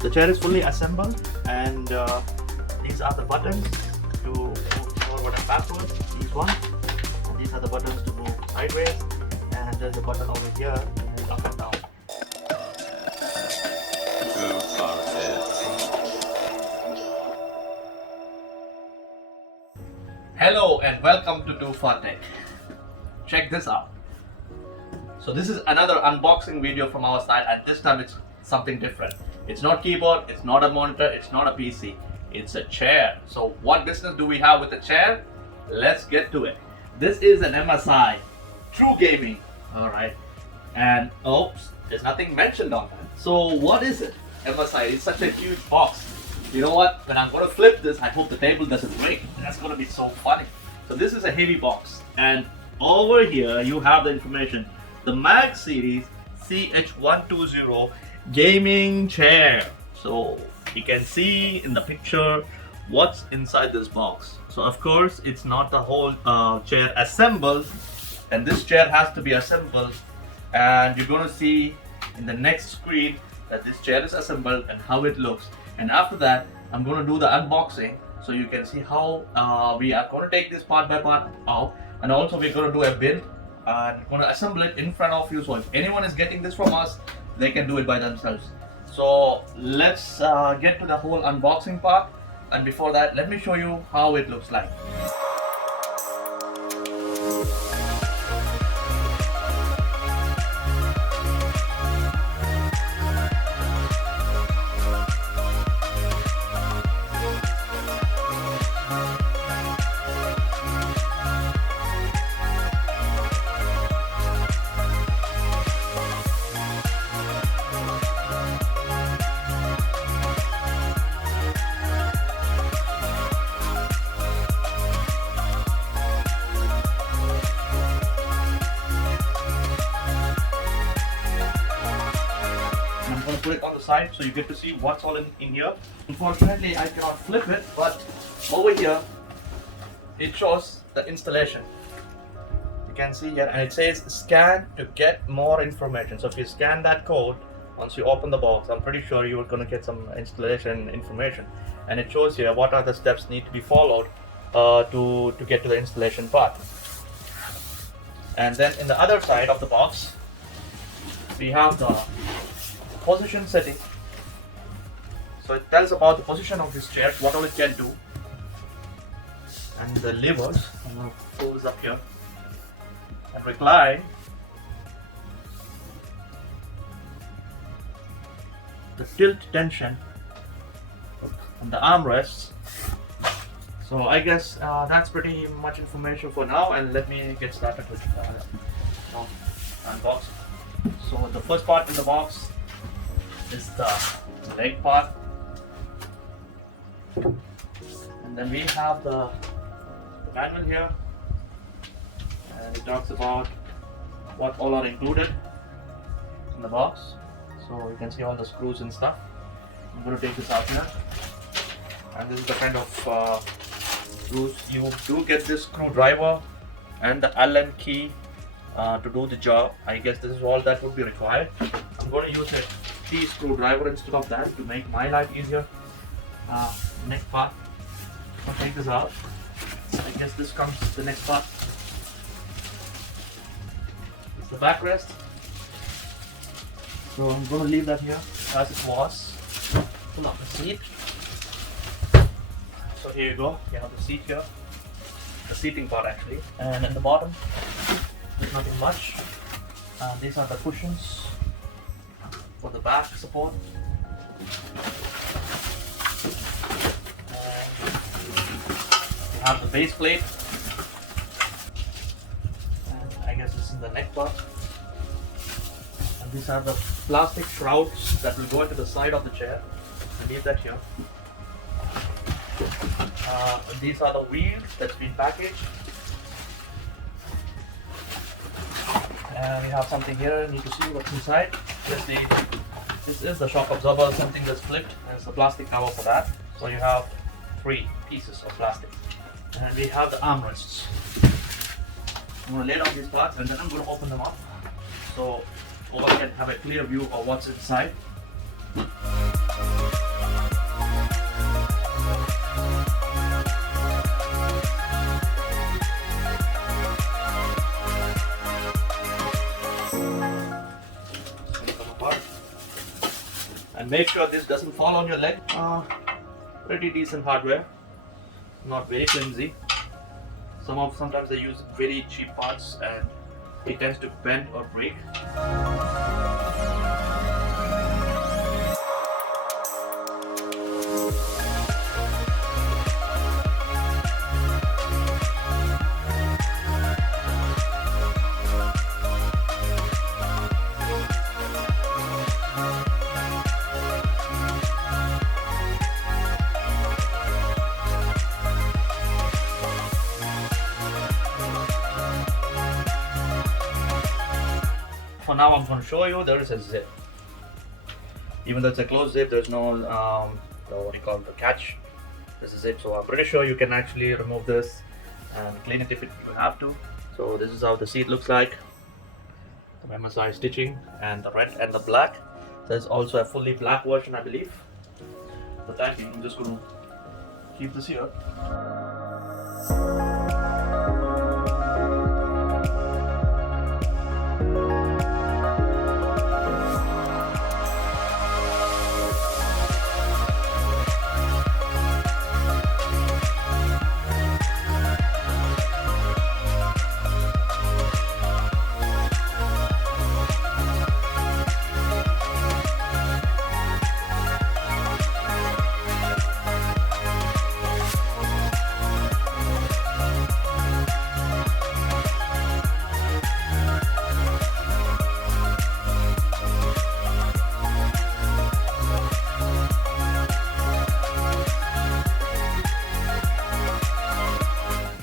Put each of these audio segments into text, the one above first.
The chair is fully assembled, and these are the buttons to move forward and backward. These ones, and these are the buttons to move sideways, and there's a button over here to move up and down. Hello and welcome to Do For Tech. Check this out. So this is another unboxing video from our side, and this time it's something different. It's not keyboard, it's not a monitor, it's not a PC, it's a chair. So what business do we have with the chair? Let's get to it. This is an MSI True Gaming, alright. And oops, there's nothing mentioned on that. So what is it? MSI, it's such a huge box. You know what? When I'm going to flip this, I hope the table doesn't break. That's going to be so funny. So this is a heavy box, and over here you have the information. The Mag Series Ch120 gaming chair. So you can see in the picture what's inside this box. So of course it's not the whole chair assembled, and this chair has to be assembled, and you're going to see in the next screen that this chair is assembled and how it looks. And after that, I'm going to do the unboxing so you can see how we are going to take this part by part out, and also we're going to do a build and going to assemble it in front of you. So if anyone is getting this from us, they can do it by themselves. So let's get to the whole unboxing part, and before that, let me show you how it looks like. I'm going to put it on the side so you get to see what's all in here. Unfortunately, I cannot flip it, but over here it shows the installation. You can see here, and it says scan to get more information. So if you scan that code, once you open the box, I'm pretty sure you're going to get some installation information, and it shows here what are the steps need to be followed to get to the installation part. And then in the other side of the box, we have the position setting. So it tells about the position of this chair, what all it can do, and the levers. I'm going to pull this up here and recline. The tilt tension and the armrests. So I guess that's pretty much information for now, and let me get started with unboxing. So the first part in the box is the leg part, and then we have the manual here, and it talks about what all are included in the box. So you can see all the screws and stuff. I'm going to take this out here, and this is the kind of screws. You do get this screwdriver and the Allen key to do the job. I guess this is all that would be required. I'm going to use a T screwdriver instead of that to make my life easier. Next part, I'll take this out. I guess this comes the next part. It's the backrest. So I'm going to leave that here as it was. Pull up the seat. So here you go. You have the seat here, the seating part actually, and at the bottom there's nothing much. These are the cushions for the back support. You have the base plate, and I guess this is the neck part. And these are the plastic shrouds that will go into the side of the chair. I leave that here. These are the wheels that's been packaged. And we have something here. You need to see what's inside. This is the shock absorber, something that's flipped, and it's a plastic cover for that. So you have 3 pieces of plastic. And we have the armrests. I'm going to lay down these parts, and then I'm going to open them up so all can have a clear view of what's inside. And make sure this doesn't fall on your leg. Pretty decent hardware, not very flimsy. Sometimes they use very cheap parts and it tends to bend or break. For now, I'm going to show you there is a zip. Even though it's a closed zip, there's no what do you call it, the catch. There's a zip, so I'm pretty sure you can actually remove this and clean it if you have to. So this is how the seat looks like. The MSI stitching and the red and the black. There's also a fully black version, I believe. For that, I'm just going to keep this here.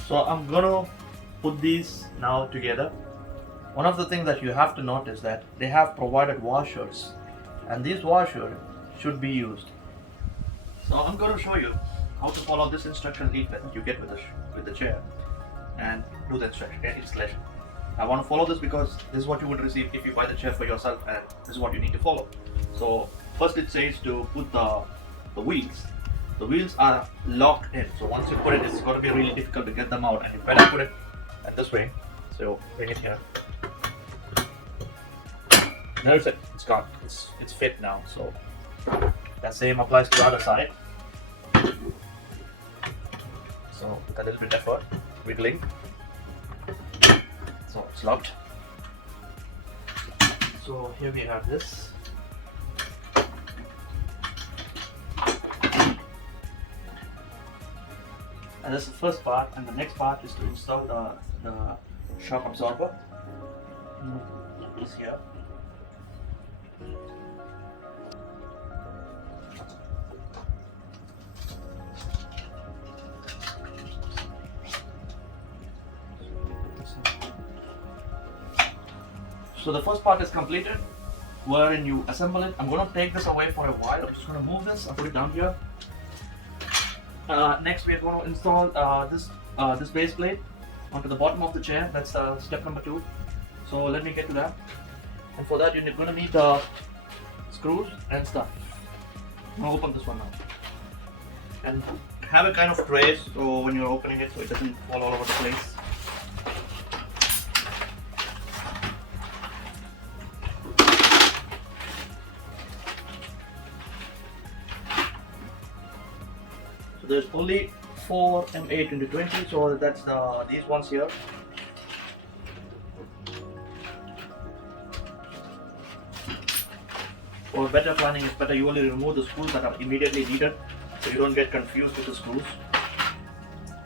So I'm gonna put these now together. One of the things that you have to notice that they have provided washers, and these washers should be used. So I'm gonna show you how to follow this instruction leaflet that you get with the chair and do the installation. I want to follow this because this is what you would receive if you buy the chair for yourself, and this is what you need to follow. So first it says to put the wheels. The wheels are locked in, so once you put it, it's going to be really difficult to get them out. And you better put it this way. So bring it here. There's it. It's gone. It's fit now. So that same applies to the other side. So with a little bit of effort, wiggling. So it's locked. So here we have this. And this is the first part, and the next part is to install the shock absorber. Put this here. So the first part is completed, wherein you assemble it. I'm going to take this away for a while. I'm just going to move this and put it down here. Next, we are going to install this base plate onto the bottom of the chair. That's step number 2. So let me get to that. And for that, you're going to need the screws and stuff. I'm going to open this one now. And have a kind of tray so when you're opening it, so it doesn't fall all over the place. There's only 4 MA2020, so that's these ones here. For better planning, it's better you only remove the screws that are immediately needed, so you don't get confused with the screws.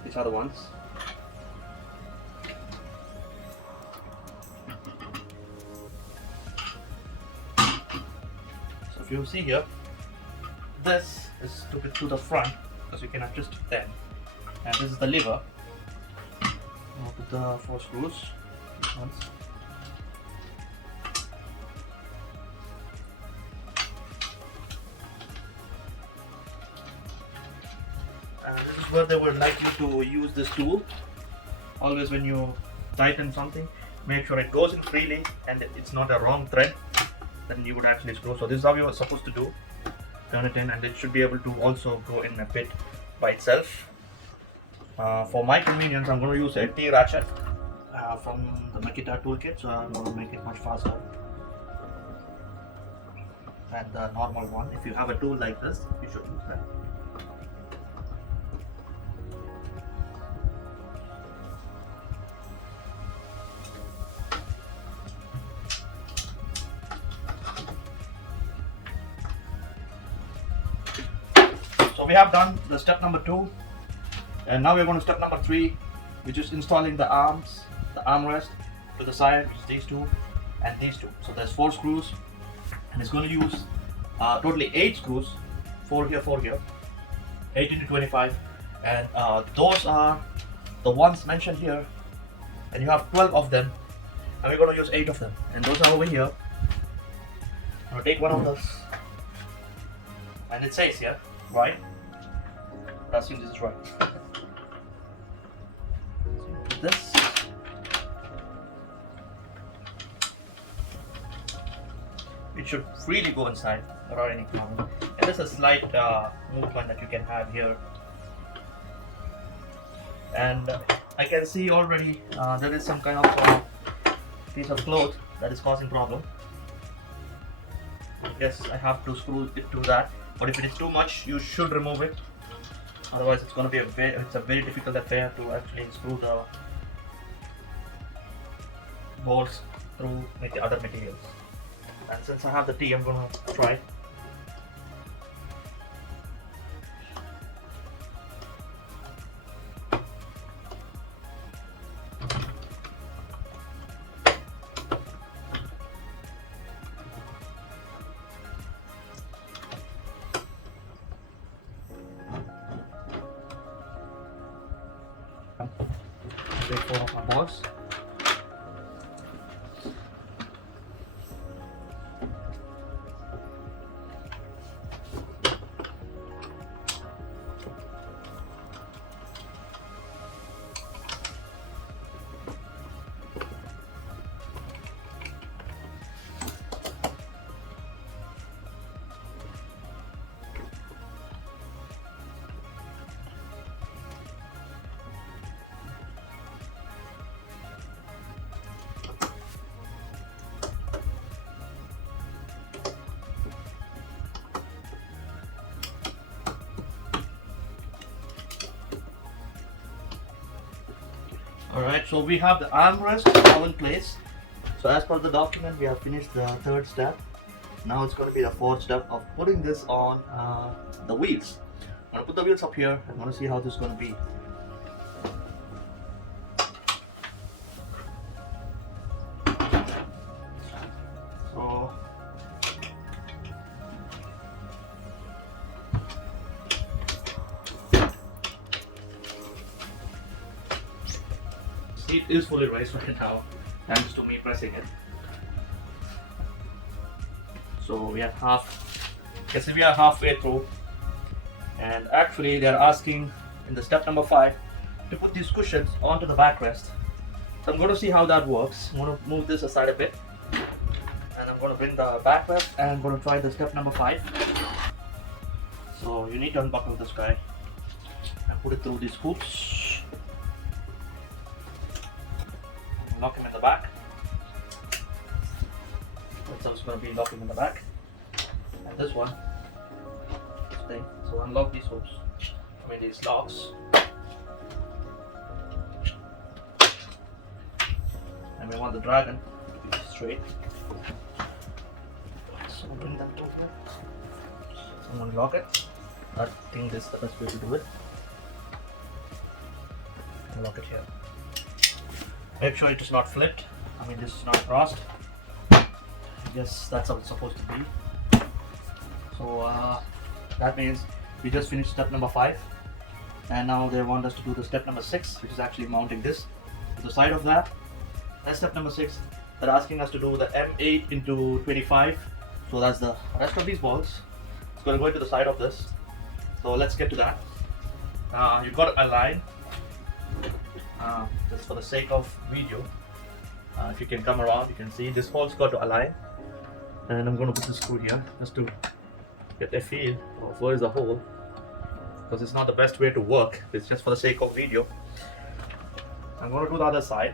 These are the ones. So if you see here, this is to the front, because you can adjust it then, and this is the lever. I'll put the 4 screws once. And this is where they would like you to use this tool. Always when you tighten something, make sure it goes in freely and it's not a wrong thread, then you would actually screw. So this is how you are supposed to do. Turn it in, and it should be able to also go in a bit by itself. For my convenience, I'm going to use a T-ratchet from the Makita toolkit, so I'm going to make it much faster. and the normal one. If you have a tool like this, you should use that. So we have done the step number 2, and now we're going to step number 3, which is installing the arms, the armrest to the side, which is these two and these two. So there's 4 screws, and it's going to use totally 8 screws, 4 here, 4 here, 8 into 25, and those are the ones mentioned here, and you have 12 of them, and we're going to use 8 of them, and those are over here. I'm going to take one of those, and it says here, right? I assume this is right. Put this. It should freely go inside without any problem. And there's a slight movement that you can have here. And I can see already there is some kind of piece of cloth that is causing problem. Yes, I have to screw it to that. But if it is too much, you should remove it. Otherwise, it's going to be a very difficult affair to actually screw the bolts through with the other materials. And since I have the T, I'm going to try. Take 4 of my bolts. Alright, so we have the armrest now in place. So as per the document, we have finished the 3rd step. Now it's going to be the 4th step of putting this on the wheels. I'm going to put the wheels up here. I'm going to see how this is going to be. So seat is fully raised right now, thanks to me pressing it. So we are halfway through, and actually they are asking in the step number 5 to put these cushions onto the backrest. So I'm going to see how that works. I'm going to move this aside a bit, and I'm going to bring the backrest, and I'm going to try the step number 5. So you need to unbuckle this guy and put it through these hoops. Lock him in the back. That's how it's going to be, lock him in the back. And this one, this thing. So unlock these hoops, these locks. And we want the dragon to be straight. So bring that over. I'm going to lock it. I think this is the best way to do it. And lock it here. Make sure it is not flipped. This is not crossed. Yes, that's how it's supposed to be. So that means we just finished step number 5, and now they want us to do the step number 6, which is actually mounting this to the side of that. That's step number 6. They're asking us to do the M8 into 25. So that's the rest of these bolts. It's going to go into the side of this. So let's get to that. You've got to align. Just for the sake of video, if you can come around, you can see this hole's got to align, and I'm going to put the screw here just to get a feel of where is the hole, because it's not the best way to work. It's just for the sake of video. I'm going to do the other side,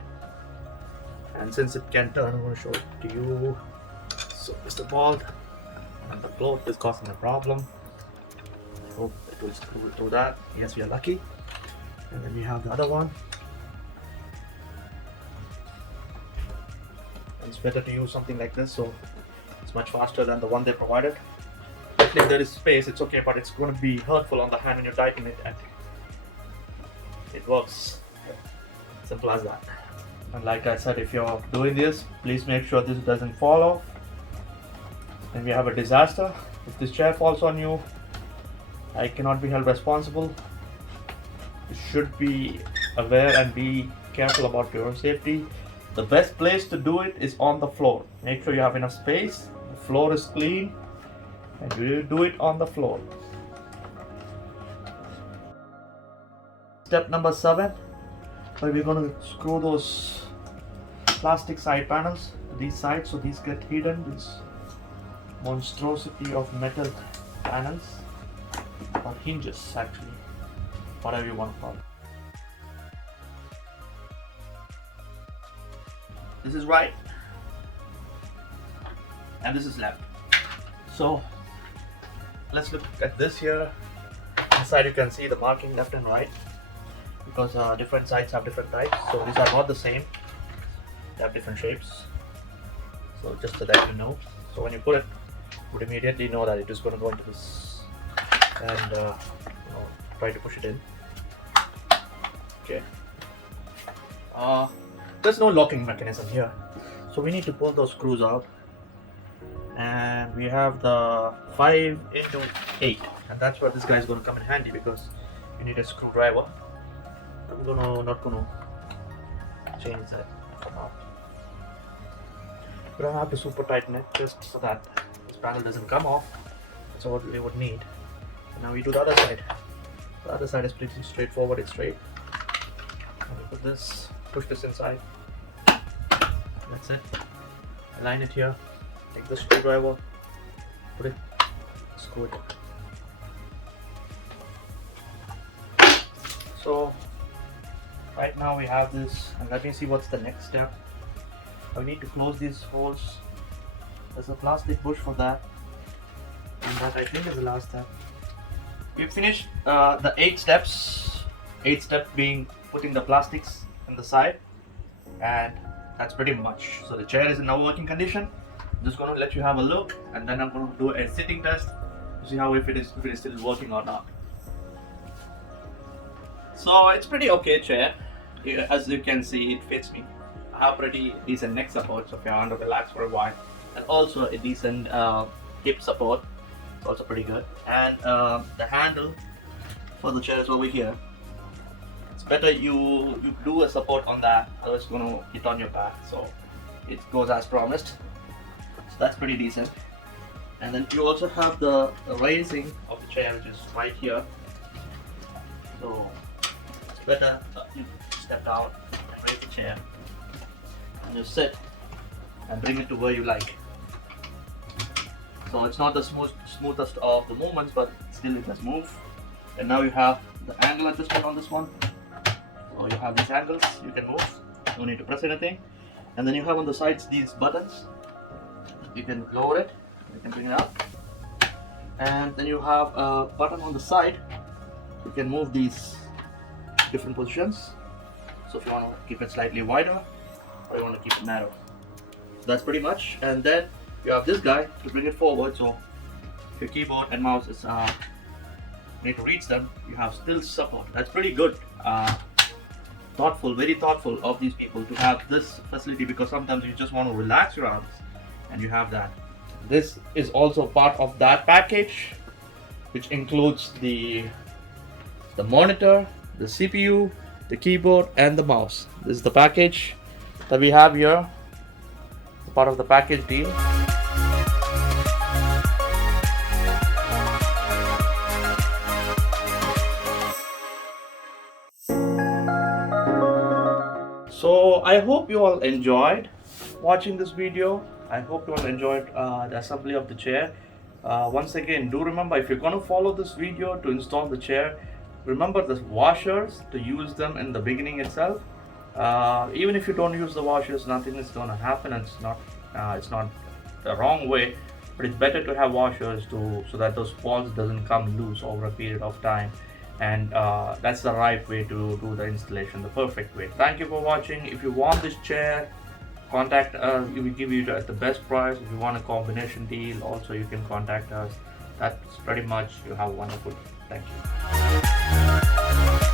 and since it can turn, I'm going to show it to you. So it's the ball and the float is causing a problem. Hope it will screw through that. Yes, we are lucky. And then we have the other one. It's better to use something like this, so it's much faster than the one they provided. Definitely if there is space, it's okay, but it's going to be hurtful on the hand when you're tighten it, and it works. Simple as that. And like I said, if you're doing this, please make sure this doesn't fall off. Then we have a disaster. If this chair falls on you, I cannot be held responsible. You should be aware and be careful about your safety. The best place to do it is on the floor. Make sure you have enough space, the floor is clean, and you do it on the floor. Step number 7, where we're going to screw those plastic side panels to these sides, so these get hidden. This monstrosity of metal panels, or hinges actually, whatever you want to call it. This is right and this is left. So let's look at this here. Inside you can see the marking left and right, because different sides have different types, so these are not the same. They have different shapes, so just so that you know. So when you put it, you would immediately know that it is going to go into this, and try to push it in. Okay. There's no locking mechanism here, so we need to pull those screws out, and we have the 5x8, and that's where this guy is going to come in handy, because you need a screwdriver. I'm not gonna change that for now. We don't have to super tighten it, just so that this panel doesn't come off. That's what we would need. And now we do the other side. The other side is pretty straightforward, it's straight. And we put this, push this inside. That's it. Align it here. Take the screwdriver, put it, screw it. So right now we have this, and let me see what's the next step. I need to close these holes. There's a plastic bush for that, and that I think is the last step. We've finished the 8 steps. 8th step being putting the plastics on the side, and that's pretty much. So the chair is in now working condition. I'm just going to let you have a look, and then I'm going to do a sitting test to see how if it is still working or not. So it's pretty okay chair. As you can see, it fits me. I have pretty decent neck support, so if you want to relax for a while, and also a decent hip support. It's also pretty good. And the handle for the chair is over here. It's better you do a support on that, otherwise it's going to hit on your back. So it goes as promised. So that's pretty decent. And then you also have the raising of the chair, which is right here. So it's better you step down and raise the chair, and you sit and bring it to where you like. So it's not the smoothest of the movements, but still it does move. And now you have the angle adjustment on this one. So you have these angles, you can move, no need to press anything. And then you have on the sides these buttons. You can lower it, you can bring it up. And then you have a button on the side. You can move these different positions. So if you want to keep it slightly wider, or you want to keep it narrow. So that's pretty much. And then you have this guy to bring it forward. So if your keyboard and mouse is need to reach them, you have still support. That's pretty good. Thoughtful, very thoughtful of these people to have this facility, because sometimes you just want to relax your arms, and you have that. This is also part of that package, which includes the monitor, the CPU, the keyboard, and the mouse. This is the package that we have here. It's part of the package deal. So I hope you all enjoyed watching this video. I hope you all enjoyed the assembly of the chair. Once again, do remember, if you're going to follow this video to install the chair, remember the washers, to use them in the beginning itself. Even if you don't use the washers, nothing is going to happen. It's not the wrong way. but it's better to have washers so that those balls doesn't come loose over a period of time. And that's the right way to do the installation, the perfect way. Thank you for watching. If you want this chair, contact us. We will give you at the best price. If you want a combination deal, also you can contact us. That's pretty much. You have a wonderful day. Thank you.